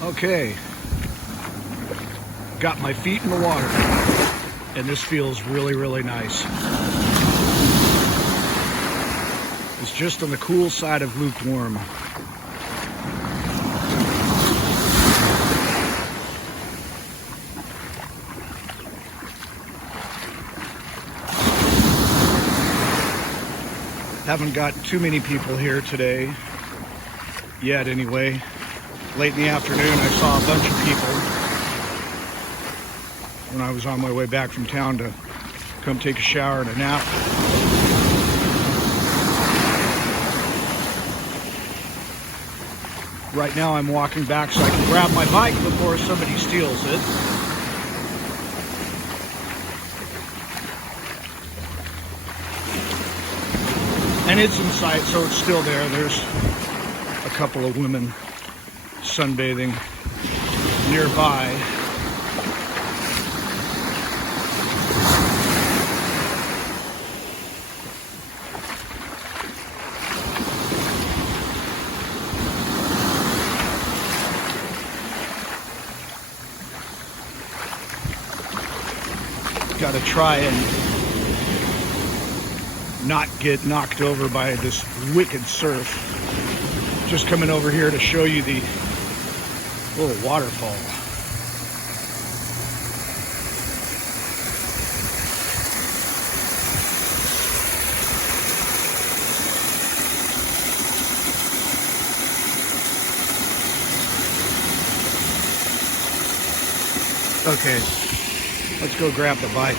Okay, got my feet in the water, and this feels really, really nice. It's just on the cool side of lukewarm. Haven't got too many people here today, yet anyway. Late in the afternoon, I saw a bunch of people when I was on my way back from town to come take a shower and a nap. Right now I'm walking back so I can grab my bike before somebody steals it. And it's in sight, so it's still there. There's a couple of women sunbathing nearby. Got to try and not get knocked over by this wicked surf. Just coming over here to show you the little waterfall. Okay, let's go grab the bike.